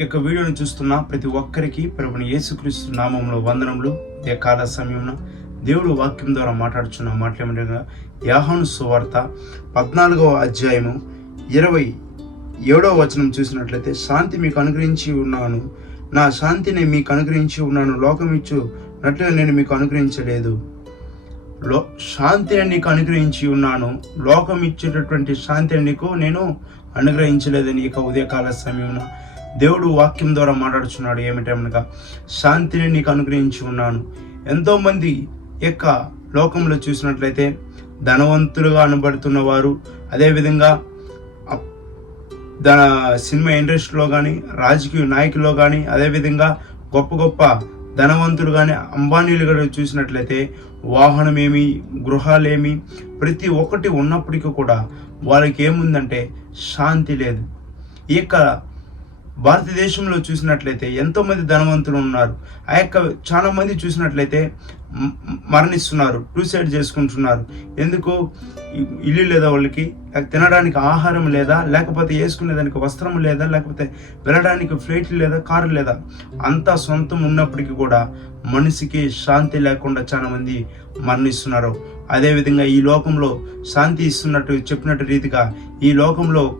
యొక్క వీడియోను చూస్తున్న ప్రతి ఒక్కరికి ప్రభుని యేసుక్రీస్తు నామంలో వందనములు. ఇదే కాల సమయంలో దేవుడు వాక్యం ద్వారా మాట్లాడుచున్న మాట్లాడగా యాహాను సువార్త పద్నాలుగవ అధ్యాయము ఇరవై ఏడవ వచనం చూసినట్లయితే శాంతి మీకు అనుగ్రహించి ఉన్నాను. నా శాంతిని మీకు అనుగ్రహించి ఉన్నాను. లోకం ఇచ్చునట్లుగా నేను మీకు అనుగ్రహించలేదు. లో శాంతిని నీకు అనుగ్రహించి ఉన్నాను. లోకం ఇచ్చేటటువంటి శాంతిని నీకు నేను అనుగ్రహించలేదని ఇక ఉదయకాల సమయంలో దేవుడు వాక్యం ద్వారా మాట్లాడుచున్నాడు ఏమిటనగా శాంతిని నీకు అనుగ్రహించి ఉన్నాను. ఎంతోమంది యొక్క లోకంలో చూసినట్లయితే ధనవంతులుగా అనబడుతున్న వారు అదేవిధంగా దా సినిమా ఇండస్ట్రీలో కానీ రాజకీయ నాయకుల్లో కానీ అదేవిధంగా గొప్ప గొప్ప ధనవంతులు కానీ అంబానీలు కూడా చూసినట్లయితే వాహనమేమి గృహాలేమి ప్రతి ఒక్కటి ఉన్నప్పటికీ కూడా వాళ్ళకి ఏముందంటే శాంతి లేదు. ఈ యొక్క భారతదేశంలో చూసినట్లయితే ఎంతోమంది ధనవంతులు ఉన్నారు. ఆ యొక్క చాలామంది చూసినట్లయితే మరణిస్తున్నారు. సైడ్ చేసుకుంటున్నారు. ఎందుకు? ఇల్లు లేదా వాళ్ళకి? తినడానికి ఆహారం లేదా? లేకపోతే వేసుకునేదానికి వస్త్రం లేదా? లేకపోతే వెళ్ళడానికి ఫ్లైట్ లేదా? కారు లేదా? అంతా సొంతం ఉన్నప్పటికీ కూడా మనిషికి శాంతి లేకుండా చాలామంది మరణిస్తున్నారు. అదేవిధంగా ఈ లోకంలో శాంతి ఇస్తున్నట్టు చెప్పినట్టు రీతిగా ఈ లోకంలో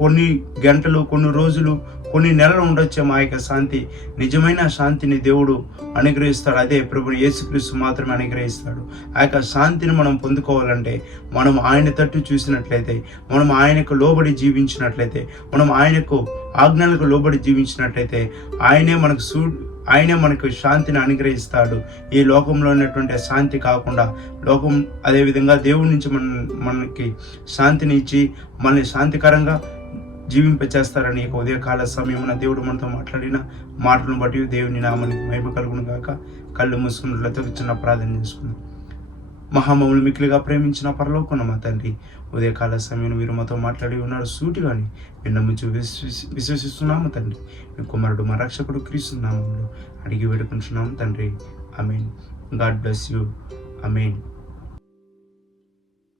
కొన్ని గంటలు కొన్ని రోజులు కొన్ని నెలలు ఉండొచ్చే మా యొక్క శాంతి. నిజమైన శాంతిని దేవుడు అనుగ్రహిస్తాడు. అదే ప్రభుని యేసుక్రీస్తు మాత్రమే అనుగ్రహిస్తాడు. ఆ యొక్క శాంతిని మనం పొందుకోవాలంటే మనం ఆయన తట్టు చూసినట్లయితే మనం ఆయనకు లోబడి జీవించినట్లయితే మనం ఆయనకు ఆజ్ఞలకు లోబడి జీవించినట్లయితే ఆయనే మనకు సూ ఆయనే మనకు శాంతిని అనుగ్రహిస్తాడు. ఈ లోకంలో ఉన్నటువంటి శాంతి కాకుండా లోకం అదేవిధంగా దేవుడి నుంచి మన మనకి శాంతిని ఇచ్చి మనల్ని శాంతికరంగా జీవింపచేస్తారని ఈ యొక్క ఉదయకాల సమయమున దేవుడు మనతో మాట్లాడిన మాటలను బట్టి దేవుని నామని మహిమ కలుగును గాక. కళ్ళు మూసుకున్నట్లతో చిన్న ప్రార్థన చేసుకుందాం. మహామములు మిక్కిలిగా ప్రేమించిన పరలోకున్న మా తండ్రి ఉదయకాల సమయంలో మీరు మాతో మాట్లాడి ఉన్నారు సూటిగాని మేము నమ్మించి విశ్వసి విశ్వసిస్తున్నాము తండ్రి. మీ కుమారుడు మా రక్షకుడు క్రీస్తున్నాము అడిగి వేడుకుంటున్నాము తండ్రి. అమీన్ గాడ్ బ్లెస్ యూ. అమీన్